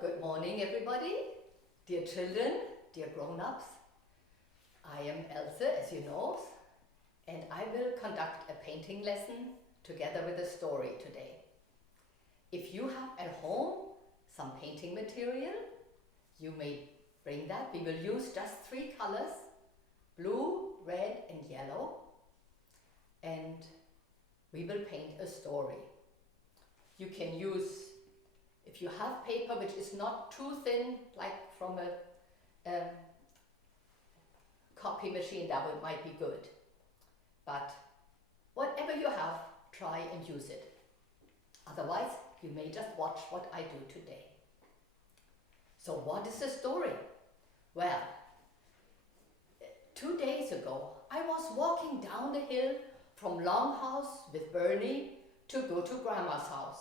Good morning, everybody. Dear children, dear grown-ups. I am Else, as you know, and I will conduct a painting lesson together with a story today. If you have at home some painting material, you may bring that. We will use just 3 colors, blue, red and yellow, and we will paint a story. You can use, if you have paper which is not too thin, like from a copy machine, that might be good. But whatever you have, try and use it. Otherwise, you may just watch what I do today. So what is the story? Well, 2 days ago, I was walking down the hill from Longhouse with Bernie to go to Grandma's house.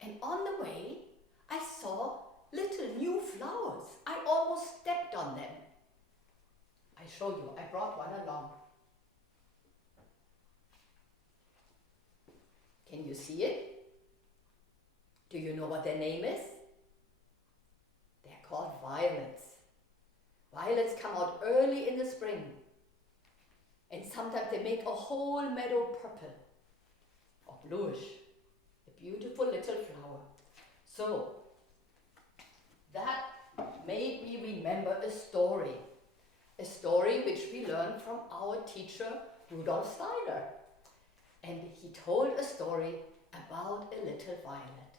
And on the way, I saw little new flowers. I almost stepped on them. I show you, I brought one along. Can you see it? Do you know what their name is? They're called violets. Violets come out early in the spring. And sometimes they make a whole meadow purple or bluish. A beautiful little flower. So, that made me remember a story which we learned from our teacher Rudolf Steiner. And he told a story about a little violet.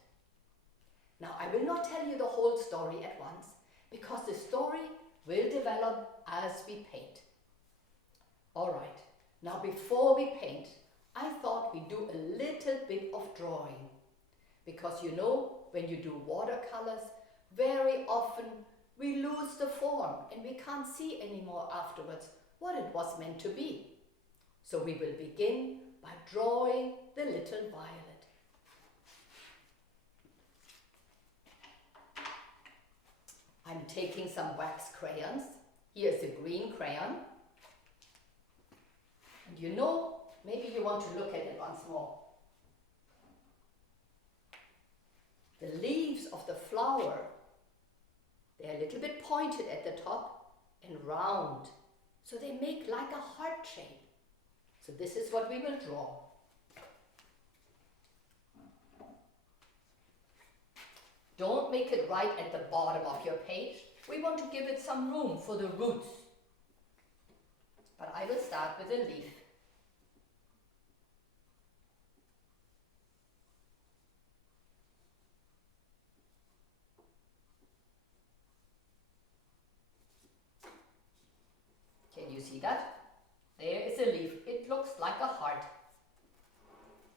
Now, I will not tell you the whole story at once, because the story will develop as we paint. All right, now before we paint, I thought we'd do a little bit of drawing. Because you know, when you do watercolors, very often we lose the form and we can't see anymore afterwards what it was meant to be. So we will begin by drawing the little violet. I'm taking some wax crayons. Here's the green crayon. And you know, maybe you want to look at it once more. The leaves of the flower, they're a little bit pointed at the top and round. So they make like a heart shape. So this is what we will draw. Don't make it right at the bottom of your page. We want to give it some room for the roots. But I will start with a leaf. Can you see that? There is a leaf. It looks like a heart.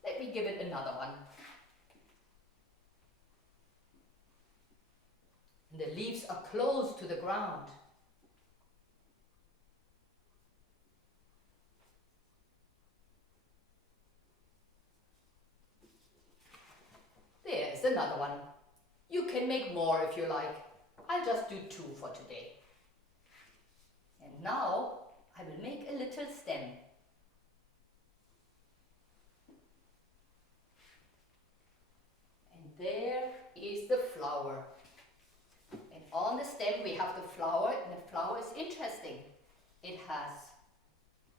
Let me give it another one. And the leaves are close to the ground. There is another one. You can make more if you like. I'll just do 2 for today. And now I will make a little stem. And there is the flower. And on the stem we have the flower, and the flower is interesting. It has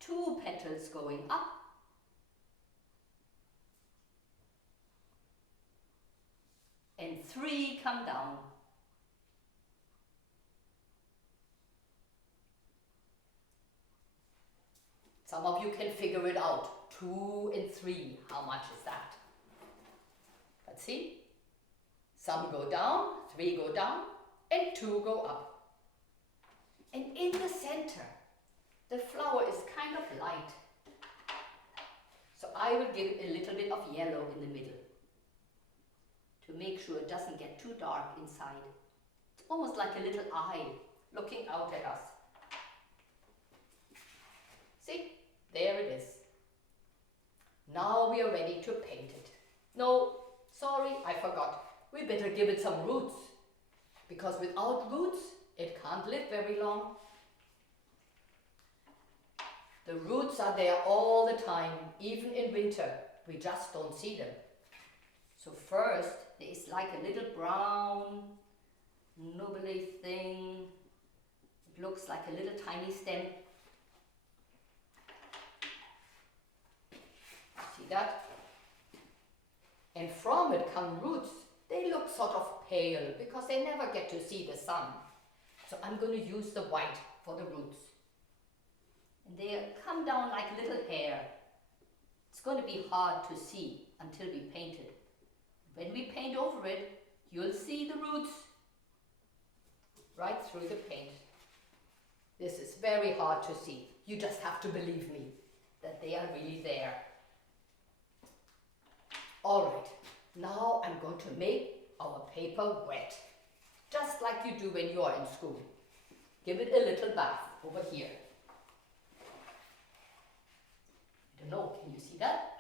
2 petals going up. And 3 come down. Some of you can figure it out. 2 and 3, how much is that? Let's see. Some go down, 3 go down, and 2 go up. And in the center, the flower is kind of light. So I will give it a little bit of yellow in the middle to make sure it doesn't get too dark inside. It's almost like a little eye looking out at us. See? There it is. Now we are ready to paint it. No, sorry, I forgot. We better give it some roots. Because without roots, it can't live very long. The roots are there all the time, even in winter. We just don't see them. So first, there is like a little brown nubbly thing. It looks like a little tiny stem. See that? And from it come roots. They look sort of pale because they never get to see the sun. So I'm going to use the white for the roots. And they come down like little hair. It's going to be hard to see until we paint it. When we paint over it, you'll see the roots right through the paint. This is very hard to see. You just have to believe me that they are really there. Alright, now I'm going to make our paper wet. Just like you do when you are in school. Give it a little bath over here. I don't know, can you see that?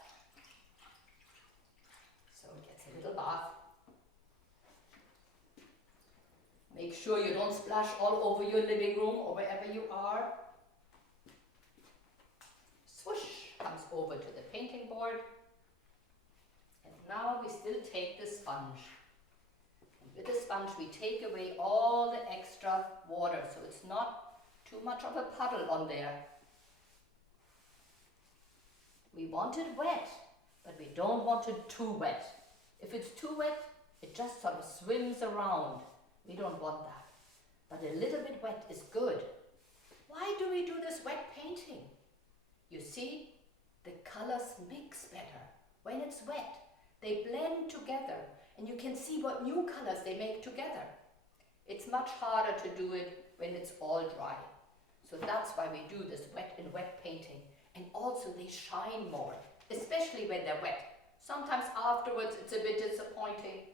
So it gets a little bath. Make sure you don't splash all over your living room or wherever you are. Swoosh comes over to the painting board. And now we still take the sponge. And with the sponge we take away all the extra water so it's not too much of a puddle on there. We want it wet, but we don't want it too wet. If it's too wet, it just sort of swims around. We don't want that. But a little bit wet is good. Why do we do this wet painting? You see, the colors mix better when it's wet. They blend together and you can see what new colors they make together. It's much harder to do it when it's all dry. So that's why we do this wet and wet painting. And also they shine more, especially when they're wet. Sometimes afterwards it's a bit disappointing,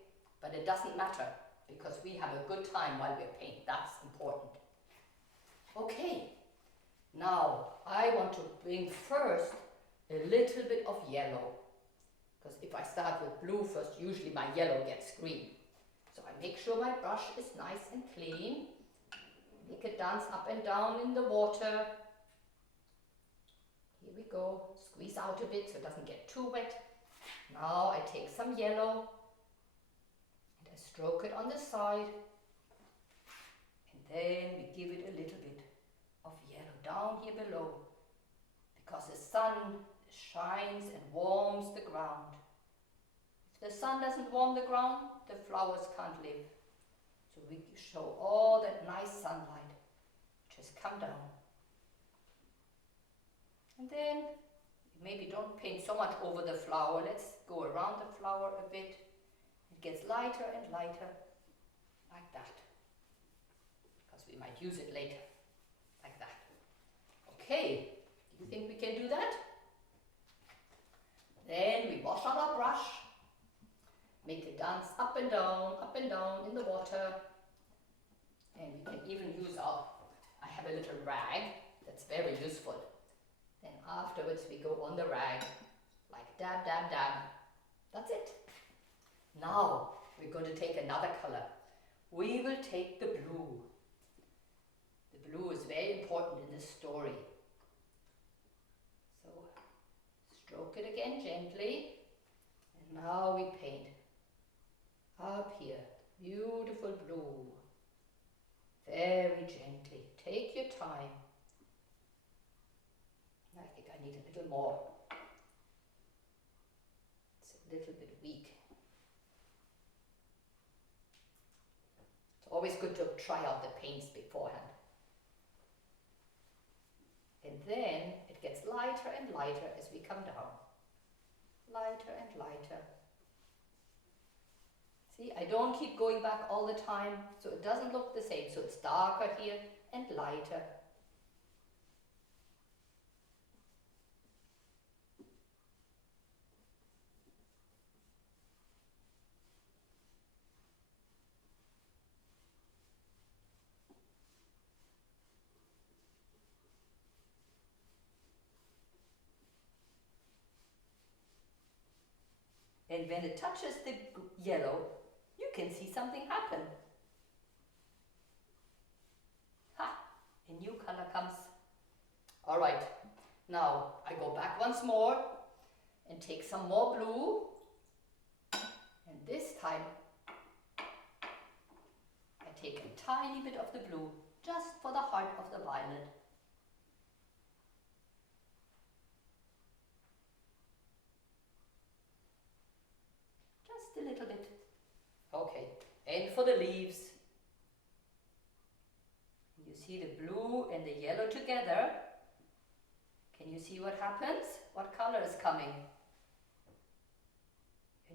but it doesn't matter because we have a good time while we paint. That's important. Okay, now I want to bring first a little bit of yellow. Because if I start with blue first, usually my yellow gets green. So I make sure my brush is nice and clean. Make it dance up and down in the water. Here we go. Squeeze out a bit so it doesn't get too wet. Now I take some yellow and I stroke it on the side. And then we give it a little bit of yellow down here below. Because the sun shines and warms the ground. If the sun doesn't warm the ground, the flowers can't live. So we show all that nice sunlight which has come down. And then maybe don't paint so much over the flower. Let's go around the flower a bit. It gets lighter and lighter, like that. Because we might use it later, like that. Okay, do you think we can do that? Then we wash on our brush, make it dance up and down in the water. And we can even use I have a little rag that's very useful. Then afterwards we go on the rag, like dab, dab, dab. That's it. Now we're going to take another color. We will take the blue. The blue is very important in this story. So stroke it again gently. And now we paint up here. Beautiful blue. Very gently. Take your time. I think I need a little more. It's a little bit weak. It's always good to try out the paints beforehand. And then it gets lighter and lighter as we come down. Lighter and lighter. See, I don't keep going back all the time, so it doesn't look the same. So it's darker here and lighter. And when it touches the yellow, you can see something happen. Ha! A new color comes. All right, now I go back once more and take some more blue. And this time I take tiny bit of the blue, just for the heart of the violet. Just a little bit. Okay, and for the leaves. You see the blue and the yellow together. Can you see what happens? What color is coming?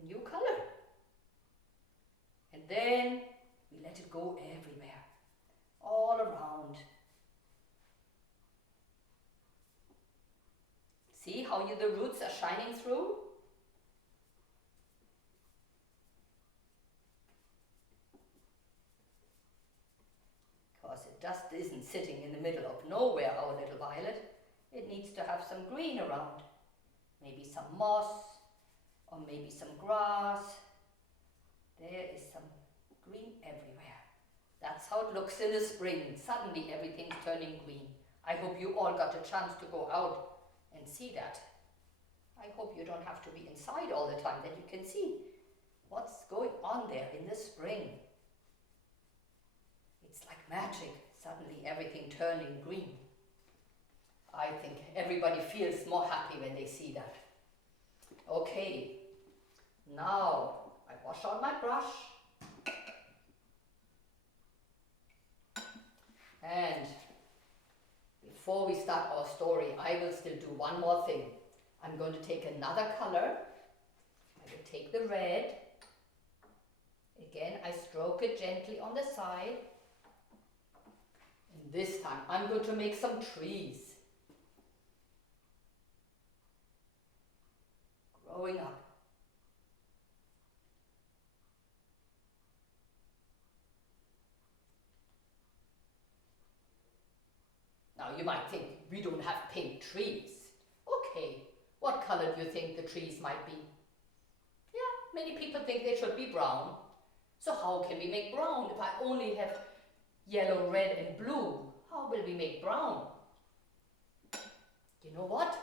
A new color. And then we let it go everywhere, all around. See how the roots are shining through? Because it just isn't sitting in the middle of nowhere, our little violet. It needs to have some green around. Maybe some moss, or maybe some grass. There is some green everywhere. That's how it looks in the spring. Suddenly everything's turning green. I hope you all got a chance to go out and see that. I hope you don't have to be inside all the time, that you can see what's going on there in the spring. It's like magic, suddenly everything turning green. I think everybody feels more happy when they see that. Okay, now I wash out my brush. And before we start our story, I will still do one more thing. I'm going to take another color. I will take the red. Again, I stroke it gently on the side. And this time I'm going to make some trees. Growing up. Now you might think, we don't have pink trees. Okay, what color do you think the trees might be? Yeah, many people think they should be brown. So how can we make brown if I only have yellow, red and blue? How will we make brown? You know what?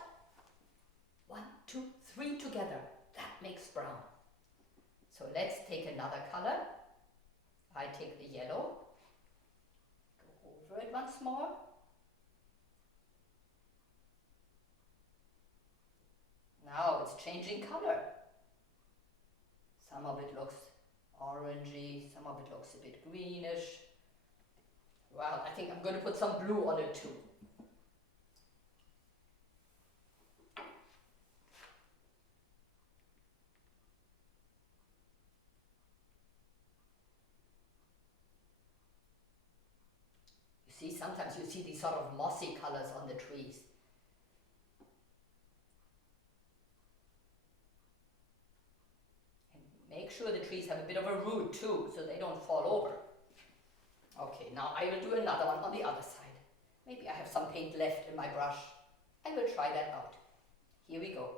1, 2, 3 together. That makes brown. So let's take another color. I take the yellow. Go over it once more. Now it's changing color. Some of it looks orangey, some of it looks a bit greenish. Well, I think I'm going to put some blue on it too. You see, sometimes you see these sort of mossy colors on the trees. Make sure the trees have a bit of a root too, so they don't fall over. Okay, now I will do another one on the other side. Maybe I have some paint left in my brush. I will try that out. Here we go.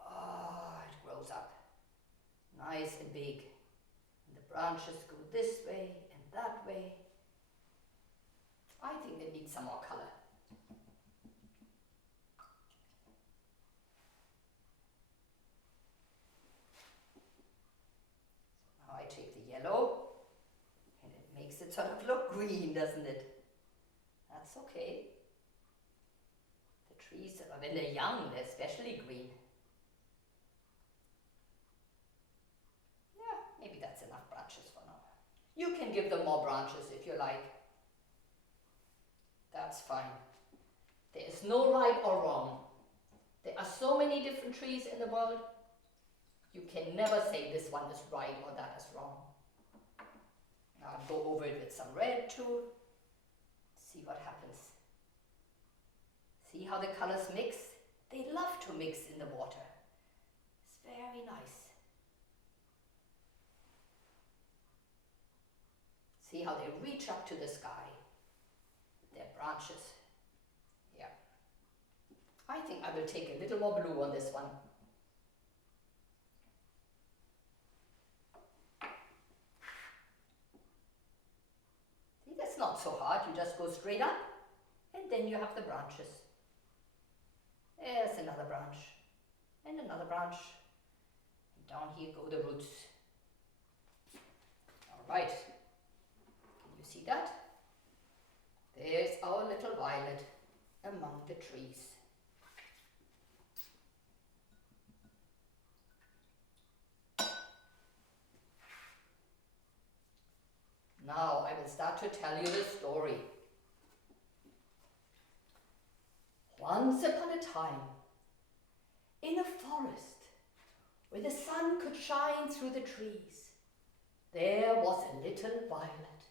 Ah, it grows up. Nice and big. And the branches go this way and that way. I think it needs some more color. I take the yellow and it makes it sort of look green, doesn't it? That's okay. The trees, when they're young, they're especially green. Yeah, maybe that's enough branches for now. You can give them more branches if you like. That's fine. There is no right or wrong. There are so many different trees in the world. You can never say this one is right or that is wrong. Now I'll go over it with some red too. See what happens. See how the colors mix? They love to mix in the water. It's very nice. See how they reach up to the sky. Their branches. Yeah. I think I will take a little more blue on this one. That's not so hard, you just go straight up and then you have the branches. There's another branch and another branch. And down here go the roots. Alright, Trees. Now I will start to tell you the story. Once upon a time, in a forest where the sun could shine through the trees, there was a little violet.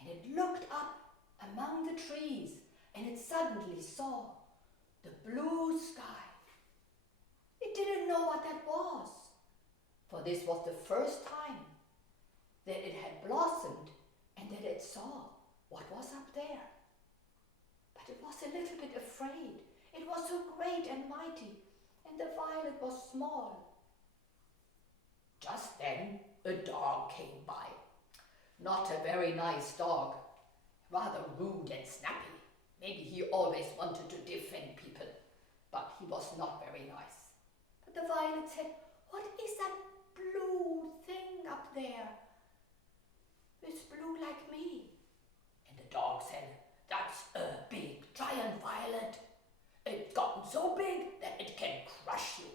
And it looked up among the trees and it suddenly saw the blue sky. It didn't know what that was, for this was the first time that it had blossomed and that it saw what was up there. But it was a little bit afraid. It was so great and mighty, and the violet was small. Just then a dog came by. Not a very nice dog, rather rude and snappy. Maybe he always wanted to defend people, but he was not very nice. But the violet said, "What is that blue thing up there? It's blue like me." And the dog said, "That's a big giant violet. It's gotten so big that it can crush you."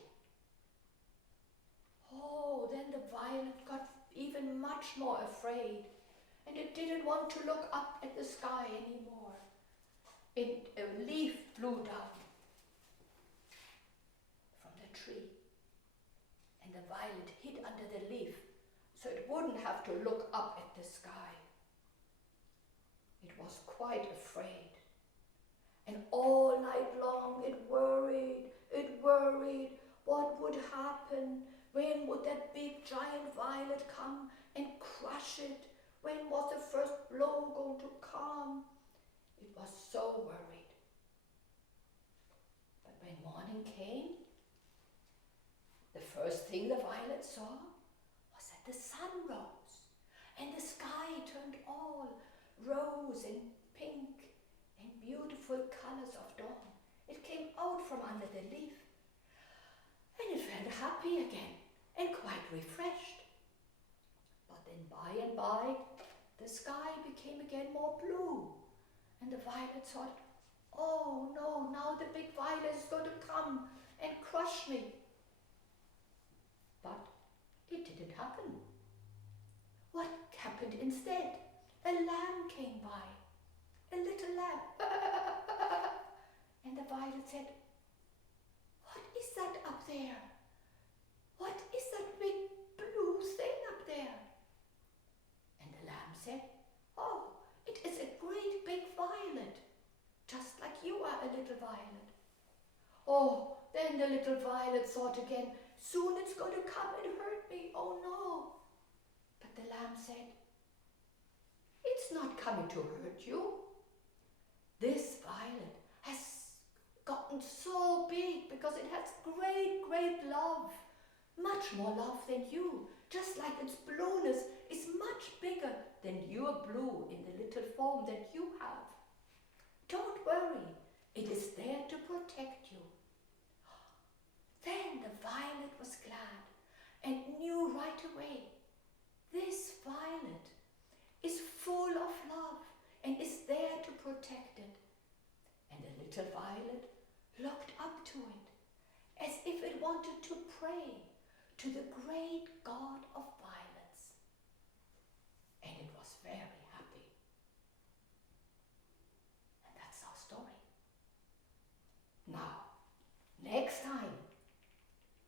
Oh, then the violet got even much more afraid, and it didn't want to look up at the sky anymore. A leaf blew down from the tree, and the violet hid under the leaf so it wouldn't have to look up at the sky. It was quite afraid, and all night long it worried. What would happen? When would that big giant violet come and crush it? When was the first blow going to come? It was so worried. But when morning came, the first thing the violet saw was that the sun rose and the sky turned all rose and pink and beautiful colors of dawn. It came out from under the leaf, and it felt happy again and quite refreshed. But then by and by, the sky became again more blue, and the violet thought, "Oh no, now the big violet is going to come and crush me." But it didn't happen. What happened instead? A lamb came by, a little lamb. And the violet said, "What is that up there? What is that big blue thing up there?" And the lamb said, "Oh, it is a great big violet, just like you are a little violet." Oh, then the little violet thought again, "Soon it's going to come and hurt me, oh no." But the lamb said, "It's not coming to hurt you. This violet has gotten so big because it has great, great love, much more love than you, just like its blueness is much bigger than your blue in the little form that you have. Don't worry, it is there to protect you." Then the violet was glad and knew right away, this violet is full of love and is there to protect it. And the little violet looked up to it as if it wanted to pray to the great God of violets. And it was very happy. And that's our story. Now, next time,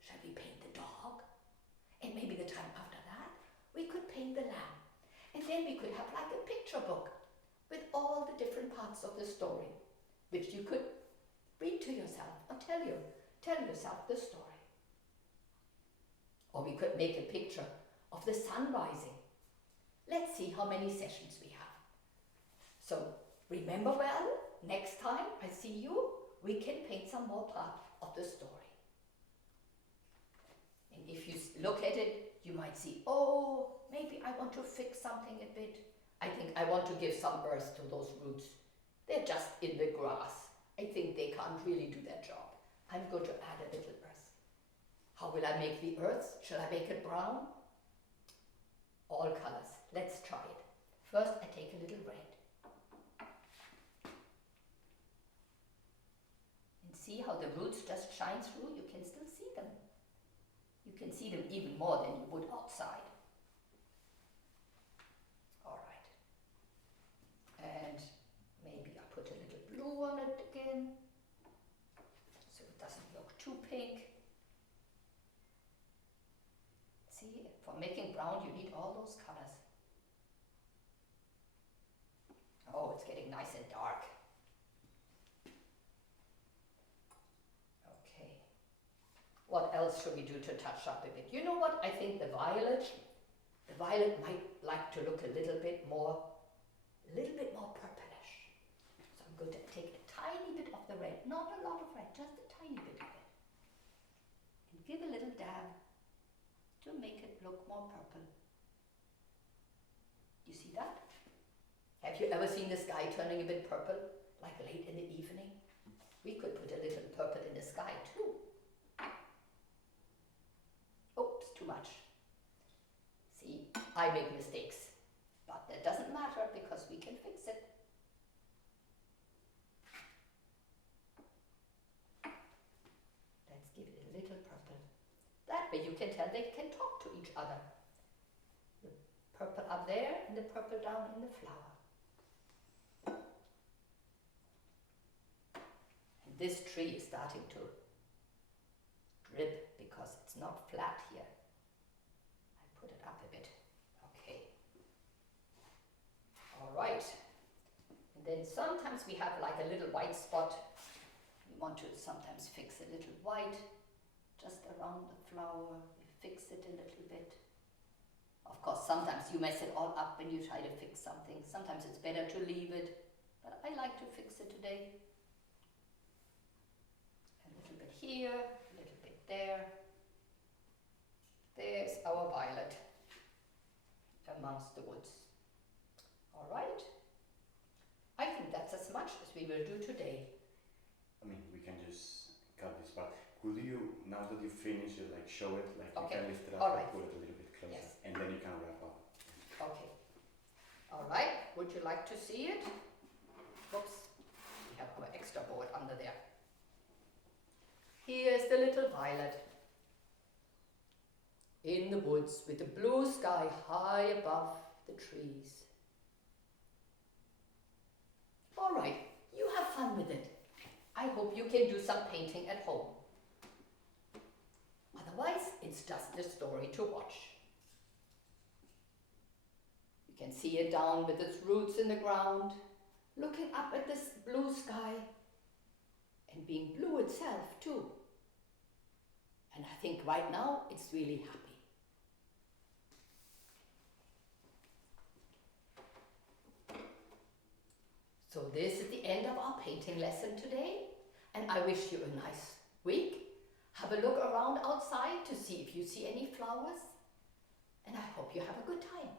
shall we paint the dog? And maybe the time after that, we could paint the lamb. And then we could have like a picture book with all the different parts of the story, which you could read to yourself or tell yourself the story. Or we could make a picture of the sun rising. Let's see how many sessions we have. So remember well, next time I see you, we can paint some more part of the story. And if you look at it, you might see, oh, maybe I want to fix something a bit. I think I want to give some earth to those roots. They're just in the grass. I think they can't really do their job. I'm going to add a little earth. How will I make the earth? Shall I make it brown? All colors. Let's try it. First, I take a little red. See how the roots just shine through? You can still see them. You can see them even more than you would outside. All right. And maybe I put a little blue on it again, so it doesn't look too pink. See, for making brown you need all those colors. Oh, it's getting nice and dark. Okay. What else should we do to touch up a bit? You know what? I think the violet might like to look a little bit more purplish. So I'm going to take a tiny bit of the red, not a lot of red, just a tiny bit of it. And give a little dab to make it look more purple. You see that? Have you ever seen the sky turning a bit purple, like late in the evening? We could put a little purple in the sky too. Oops, too much. See, I make mistakes, but that doesn't matter because we can fix it. Let's give it a little purple. That way you can tell they can talk to each other. The purple up there and the purple down in the flower. This tree is starting to drip because it's not flat here. I put it up a bit. Okay. All right. And then sometimes we have like a little white spot. We want to sometimes fix a little white just around the flower. We fix it a little bit. Of course, sometimes you mess it all up when you try to fix something. Sometimes it's better to leave it, but I like to fix it today. Here, a little bit there. There's our violet amongst the woods. All right. I think that's as much as we will do today. I mean, we can just cut this part. Could you, now that you finish it, like show it, like Okay. you can lift it up All and right. put it a little bit closer, Yes. and then you can wrap up. Okay. All right. Would you like to see it? Oops. We have our extra board under there. Here's the little violet in the woods with the blue sky high above the trees. All right, you have fun with it. I hope you can do some painting at home. Otherwise, it's just a story to watch. You can see it down with its roots in the ground, looking up at this blue sky, and being blue itself too. And I think right now it's really happy. So this is the end of our painting lesson today, and I wish you a nice week. Have a look around outside to see if you see any flowers, and I hope you have a good time.